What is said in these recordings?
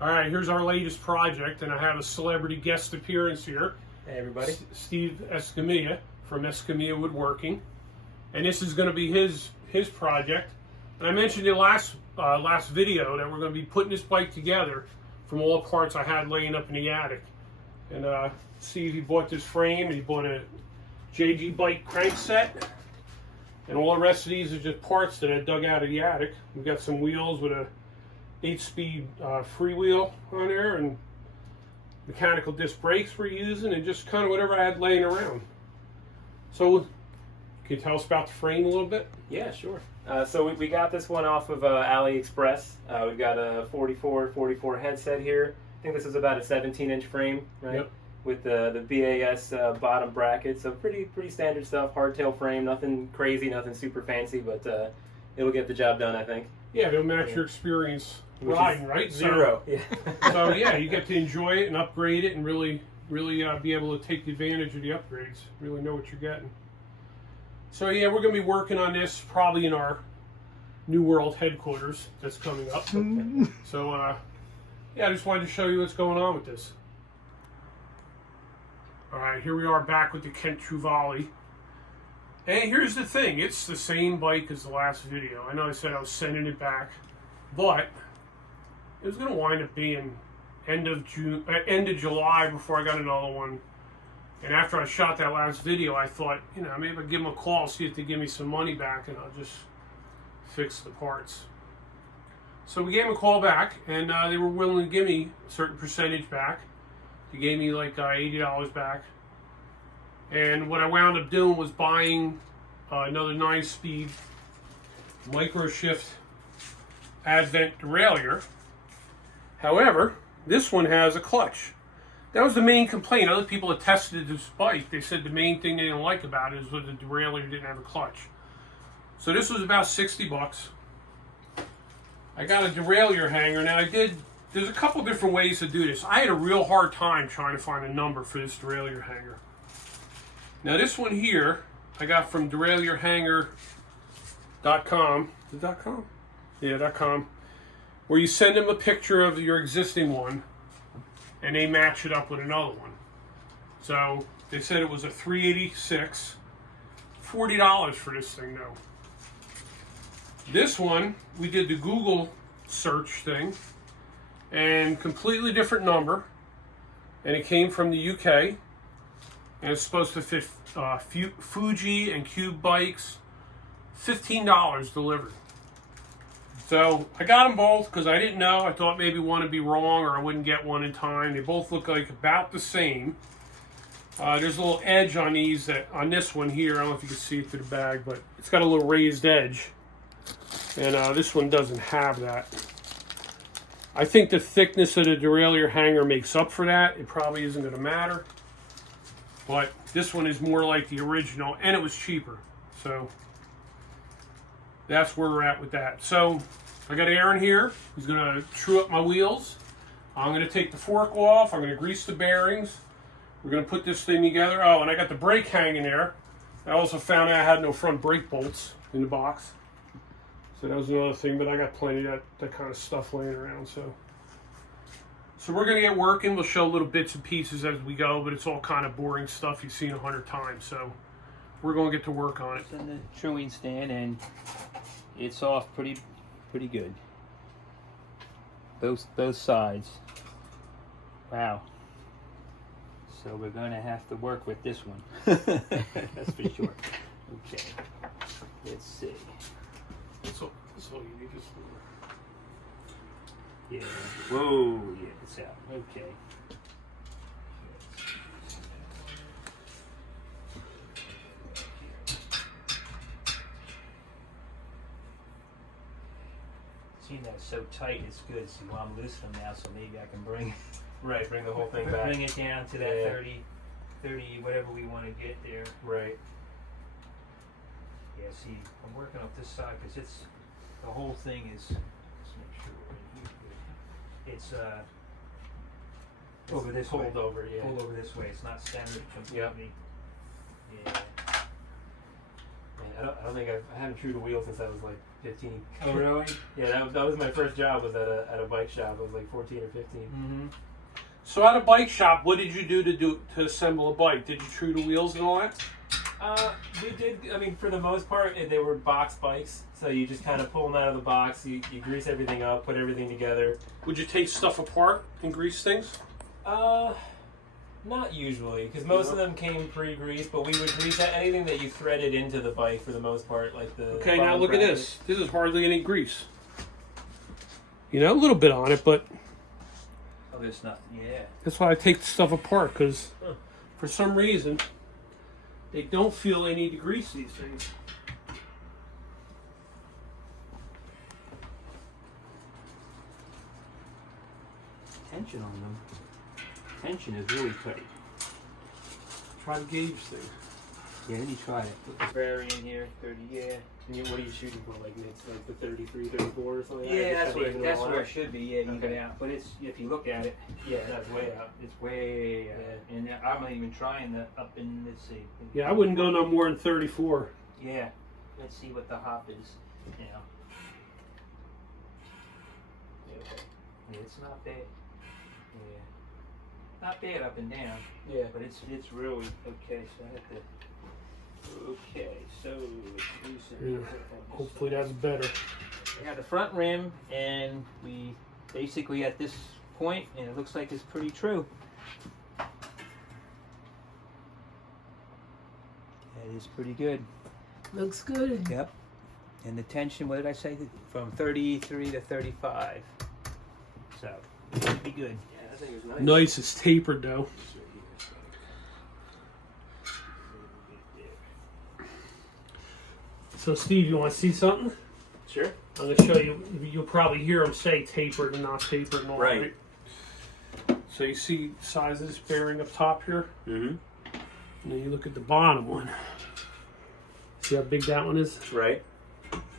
All right, here's our latest project, and I have a celebrity guest appearance here. Hey everybody. Steve Escamillia from Escamillia Woodworking. And this is going to be his project. And I mentioned in last video that we're going to be putting this bike together from all the parts I had laying up in the attic. And Steve, he bought this frame, and he bought a JG bike crankset. And all the rest of these are just parts that I dug out of the attic. We've got some wheels with a 8-speed freewheel on there, and mechanical disc brakes we're using, and just kind of whatever I had laying around. So, can you tell us about the frame a little bit? Yeah, sure. So we got this one off of Aliexpress. We've got a 44 headset here. I think this is about a 17-inch frame, right? Yep. With the BAS bottom bracket. So pretty standard stuff. Hardtail frame, nothing crazy, nothing super fancy, but it'll get the job done, I think. Yeah, it'll match your experience riding, right? Zero. So, yeah. So yeah, you get to enjoy it and upgrade it, and really be able to take advantage of the upgrades. Really know what you're getting. So yeah, we're going to be working on this probably in our New World headquarters that's coming up. So yeah, I just wanted to show you what's going on with this. All right, here we are back with the Kent Trouvaille. And here's the thing, it's the same bike as the last video. I know I said I was sending it back, but it was going to wind up being end of July before I got another one. And after I shot that last video, I thought, you know, maybe I'll give them a call, see if they give me some money back, and I'll just fix the parts. So we gave them a call back, and they were willing to give me a certain percentage back. They gave me like $80 back. And what I wound up doing was buying another 9-speed micro shift Advent derailleur. However, this one has a clutch. That was the main complaint. Other people that tested this bike, they said the main thing they didn't like about it is that the derailleur didn't have a clutch. So this was about 60 bucks. I got a derailleur hanger. Now there's a couple different ways to do this. I had a real hard time trying to find a number for this derailleur hanger. Now this one here, I got from derailleurhanger.com. Is it .com? Yeah, .com. Where you send them a picture of your existing one, and they match it up with another one. So they said it was a $386, $40 for this thing though. This one, we did the Google search thing, and completely different number, and it came from the UK, and it's supposed to fit Fuji and Cube bikes, $15 delivered. So I got them both because I didn't know. I thought maybe one would be wrong or I wouldn't get one in time. They both look like about the same. There's a little edge on these on this one here. I don't know if you can see it through the bag, but it's got a little raised edge. And this one doesn't have that. I think the thickness of the derailleur hanger makes up for that. It probably isn't going to matter. But this one is more like the original, and it was cheaper. So that's where we're at with that. So I got Aaron here who's going to true up my wheels. I'm going to take the fork off. I'm going to grease the bearings. We're going to put this thing together. Oh, and I got the brake hanging there. I also found out I had no front brake bolts in the box. So that was another thing, but I got plenty of that kind of stuff laying around. So we're going to get working. We'll show little bits and pieces as we go, but it's all kind of boring stuff you've seen 100 times. So we're going to get to work on it. It's in the truing stand, and it's off pretty good. Both sides. Wow. So we're going to have to work with this one. That's for sure. Okay. Let's see. That's all you need. Just yeah. Whoa. Yeah. It's out. Okay. Seeing that it's so tight, it's good. See, well, I'm loosening now, so maybe I can bring The whole thing back. bring it down to that 30, whatever we want to get there. Right. Yeah, see, I'm working off this side because the whole thing is, let's make sure we're in here. It's over this way. Pulled over, yeah. Pulled over this way. It's not centered completely. Yep. Yeah. I don't think I haven't true to wheel since I was like 15. Oh, really? Yeah, that was my first job. Was at a bike shop. I was like 14 or 15. Mm-hmm. So at a bike shop, what did you do to assemble a bike? Did you true to wheels and all that? We did. I mean, for the most part, they were box bikes. So you just kind of pull them out of the box. You grease everything up, put everything together. Would you take stuff apart and grease things? Not usually, because most of them came pre-greased. But we would grease anything that you threaded into the bike for the most part, like the. Okay, now look bracket. at this. This is hardly any grease. You know, a little bit on it, but Oh, there's nothing. Yeah. that's why I take the stuff apart, because for some reason they don't feel they need to grease these things. Tension on them. Tension is really tight. Try to gauge things. Yeah, let me try it. Put the bearing in here, 30, yeah. And what are you shooting for? Like it's like the 33, 34 or something? Yeah, Just that's kinda even where all it out? should be, yeah, even Okay. out. But it's, if you look at it, Yeah, that's way out. it's way out. And I'm not even trying the up in, let's see. Yeah, I wouldn't go no more than 34. Yeah, let's see what the hop is, you know. Yeah, it's not bad. Yeah. Not bad up and down, Yeah. but it's really, okay, so I have to, okay, so let's loosen it. Hopefully that's better. We have the front rim, and we basically at this point, and it looks like it's pretty true. That is pretty good. Looks good. Yep. And the tension, what did I say? From 33 to 35. So, it should be good. Yeah, that thing is nice. Nice, it's tapered though. So Steve, you want to see something? Sure. I'm going to show you. You'll probably hear them say tapered and not tapered and all that. Right. So you see the size of this bearing up top here? Mm-hmm. And then you look at the bottom one. See how big that one is? Right.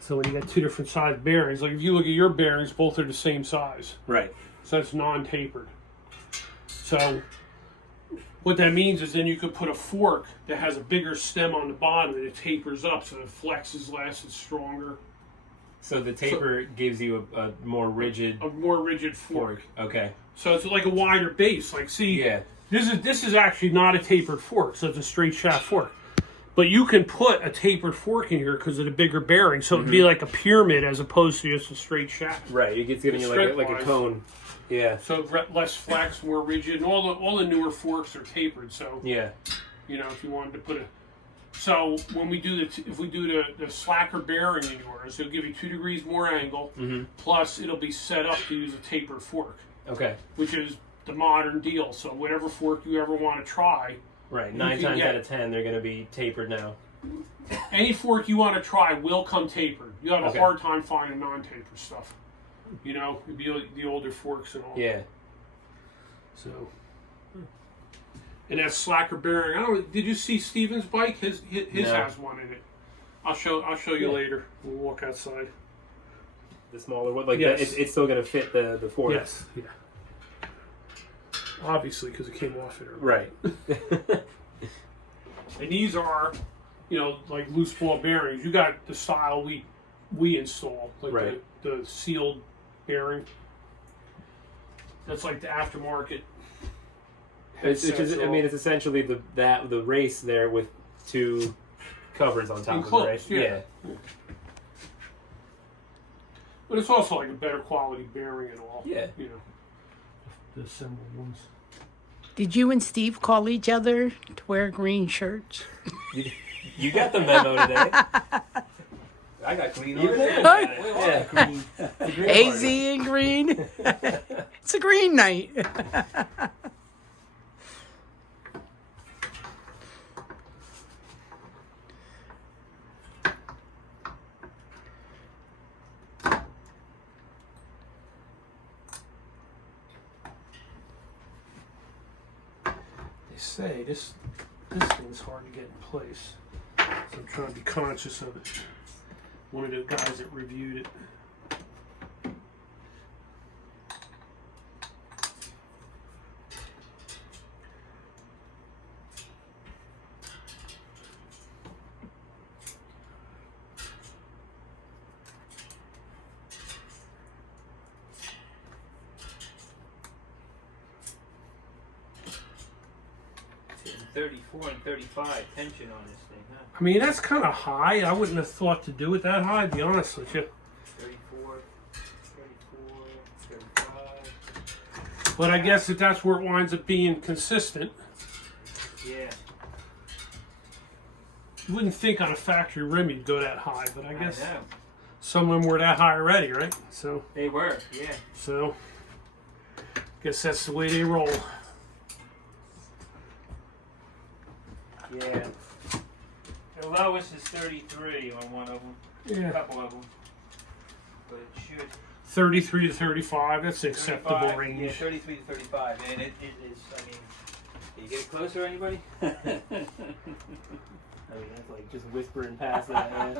So when you got two different size bearings, like if you look at your bearings, both are the same size. Right. So that's non-tapered. So what that means is then you could put a fork that has a bigger stem on the bottom and it tapers up so it flexes less, it's stronger. So the taper gives you a more rigid A more rigid fork. Okay. So it's like a wider base. Like see, Yeah. this is actually not a tapered fork, so it's a straight shaft fork. But you can put a tapered fork in here because of the bigger bearing, so it'd be like a pyramid as opposed to just a straight shaft. Right. It's giving you like a Strength-wise. cone. Yeah. So less flex, more rigid, and all the newer forks are tapered. So Yeah. you know, if you wanted to put a, so when we do if we do the slacker bearing in yours, it'll give you 2 degrees more angle. Mm-hmm. Plus, it'll be set up to use a tapered fork, Okay. which is the modern deal. So whatever fork you ever want to try, Right. You 9 can times get- out of 10, they're going to be tapered now. any fork you want to try will come tapered. You have Okay. a hard time finding non-tapered stuff. You know, it'd be like the older forks and all. Yeah. So, and that slacker bearing. I don't know. Did you see Steven's bike? His No. has one in it. I'll show you Yeah. later. We'll walk outside. The smaller one, like Yes. it's still going to fit the fork. Yes. Yeah. Obviously, because it came off it. Right. And these are, you know, like loose ball bearings. You got the style we install, like Right. the sealed bearing. That's like the aftermarket. It's headsets I all mean, it's essentially the race there with 2 covers on top enclosed, of it, right? yeah. But it's also like a better quality bearing and all. Yeah. You know, the assembled ones. Did you and Steve call each other to wear green shirts? You got the memo today. I got green Even on there. there. Yeah. Green. It's a green AZ party. and green. It's a green night. They say this thing's hard to get in place, so I'm trying to be conscious of it. One of the guys that reviewed it. 34 and 35 tension on this thing, huh? I mean, that's kind of high. I wouldn't have thought to do it that high, to be honest with you. 34, 34, 35. But I guess that that's where it winds up being consistent. Yeah. You wouldn't think on a factory rim you'd go that high, but I guess know. some of them were that high already, right? So, They were, yeah. so guess that's the way they roll. Yeah. The lowest is 33 on one of them. A Yeah, couple of them. But it should. 33 to 35. That's an acceptable 35, range. Yeah, 33 to 35. And it is, I mean, can you get it closer, anybody? I mean, that's like just whispering past that, man.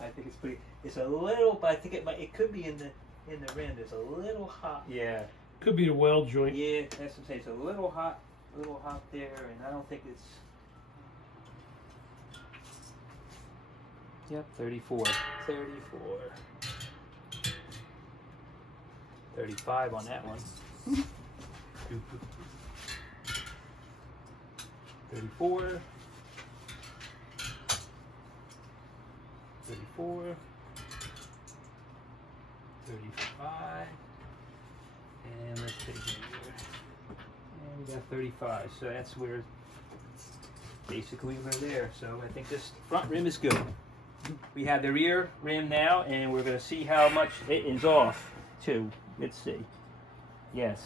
I think it's pretty, it's a little, but I think it could be in the rim. There's a little hot. Yeah. Could be the weld joint. Yeah, that's what I'm saying. It's a little hot there, and I don't think it's. Yep, 34. 34. 35 on that one. 34. 34. 35. And let's take it here. And we got 35. So that's where basically we're there. So I think this front rim is good. We have the rear rim now, and we're going to see how much it is off too. Let's see. Yes.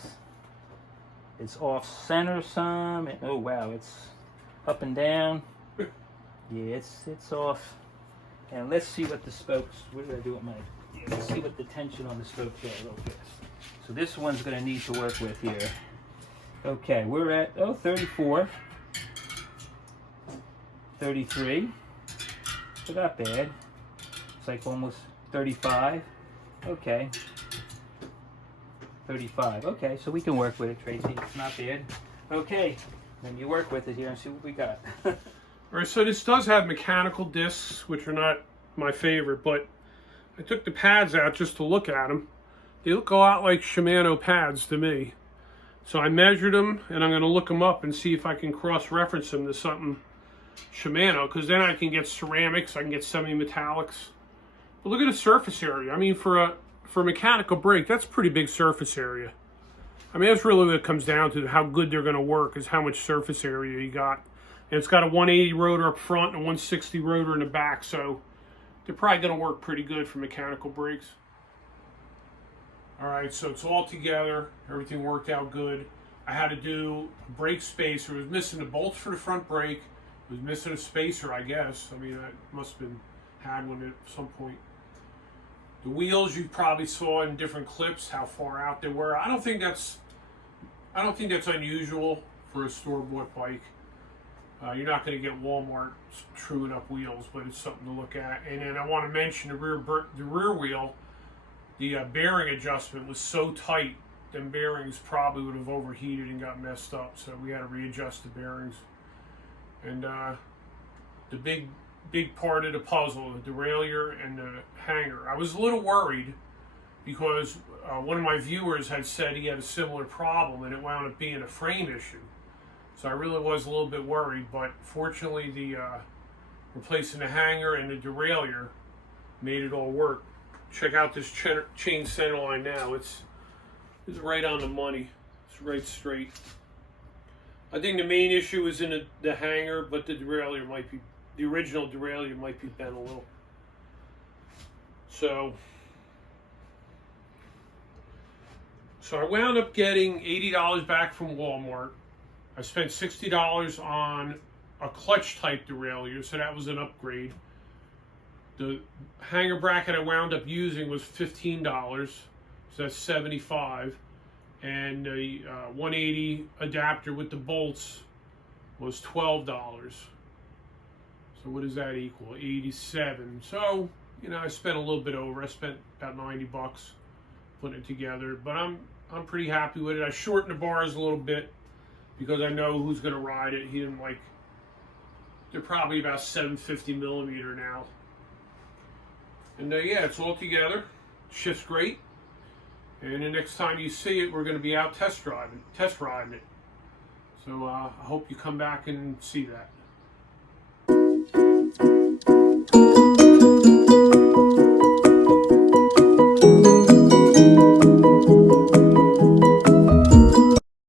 It's off center some. And, oh wow, it's up and down. Yeah, it's off. And let's see what the spokes, what did I do with my, let's see what the tension on the spokes are real fast. So this one's going to need to work with here. Okay, we're at, 34. 33. So not bad. It's like almost 35. Okay. 35. Okay, so we can work with it, Tracy. It's not bad. Okay, then you work with it here and see what we got. All right, so this does have mechanical discs, which are not my favorite, but I took the pads out just to look at them. They look a lot like Shimano pads to me. So I measured them, and I'm going to look them up and see if I can cross-reference them to something Shimano, because then I can get ceramics, I can get semi-metallics. But look at the surface area. I mean, for a mechanical brake, that's a pretty big surface area. I mean, that's really what it comes down to, how good they're going to work, is how much surface area you got. And it's got a 180 rotor up front and a 160 rotor in the back, so they're probably going to work pretty good for mechanical brakes. All right, so it's all together. Everything worked out good. I had to do a brake spacer. It was missing the bolts for the front brake. It was missing a spacer, I guess. I mean, I must have had one at some point. The wheels you probably saw in different clips, how far out they were. I don't think that's unusual for a store-bought bike. You're not going to get Walmart truing up wheels, but it's something to look at. And then I want to mention the rear wheel. The bearing adjustment was so tight, them bearings probably would have overheated and got messed up. So we had to readjust the bearings. And the big part of the puzzle, the derailleur and the hanger. I was a little worried because one of my viewers had said he had a similar problem, and it wound up being a frame issue. So I really was a little bit worried, but fortunately the replacing the hanger and the derailleur made it all work. Check out this chain center line now. It's right on the money. It's right straight. I think the main issue is in the hanger, but the derailleur might be, the original derailleur might be bent a little. So I wound up getting $80 back from Walmart. I spent $60 on a clutch type derailleur, so that was an upgrade. The hanger bracket I wound up using was $15, so that's $75. And the 180 adapter with the bolts was $12. So what does that equal? 87. So, you know, I spent a little bit over. I spent about 90 bucks putting it together, but I'm pretty happy with it. I shortened the bars a little bit because I know who's going to ride it. He didn't like, they're probably about 750 millimeter now. And yeah, it's all together. Shifts great. And the next time you see it, we're going to be out test riding it. So I hope you come back and see that.